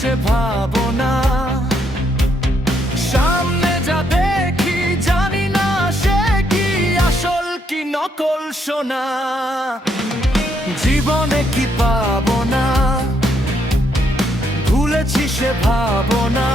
সে ভাবনা। সামনে যাবে কি জানি না, সে কি আসল কি নকল সোনা। জীবনে কি পাবো না? ভুলেছি সে ভাবনা।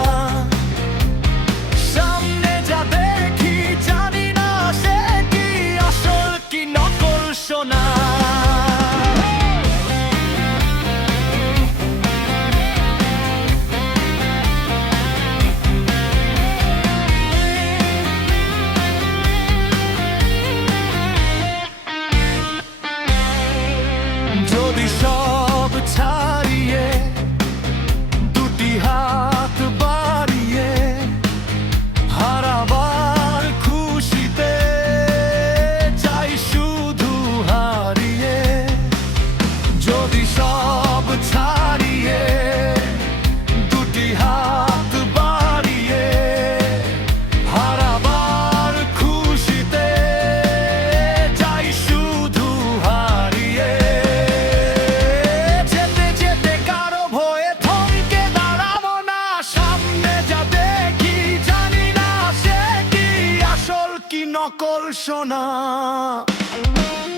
নকল সোনা।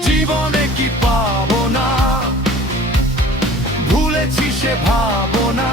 জীবনে কি পাবো না? ভুলেছি সে ভাবনা।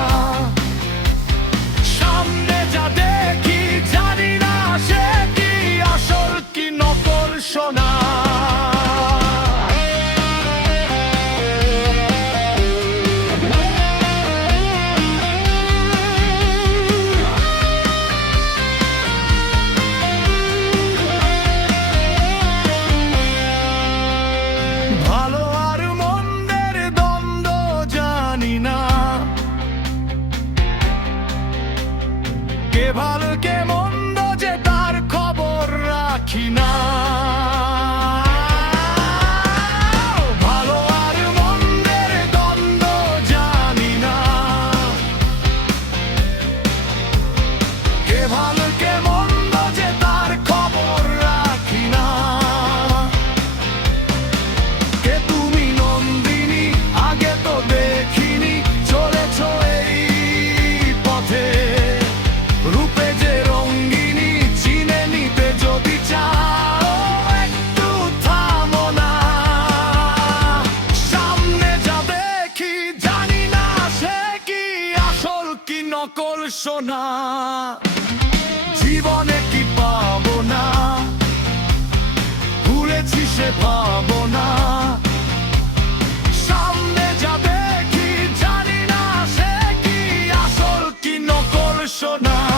কে ভালো কে মন্দ যে তার খবর রাখি না। ভালো আর মন্দের দ্বন্দ্ব জানি না। কে ভালো আসল সোনা, জীবনে কি পাবো না? ভুলেছি সে পাবো না সামনে যাবে কি জানি না সে কি আসল কি নকল সোনা।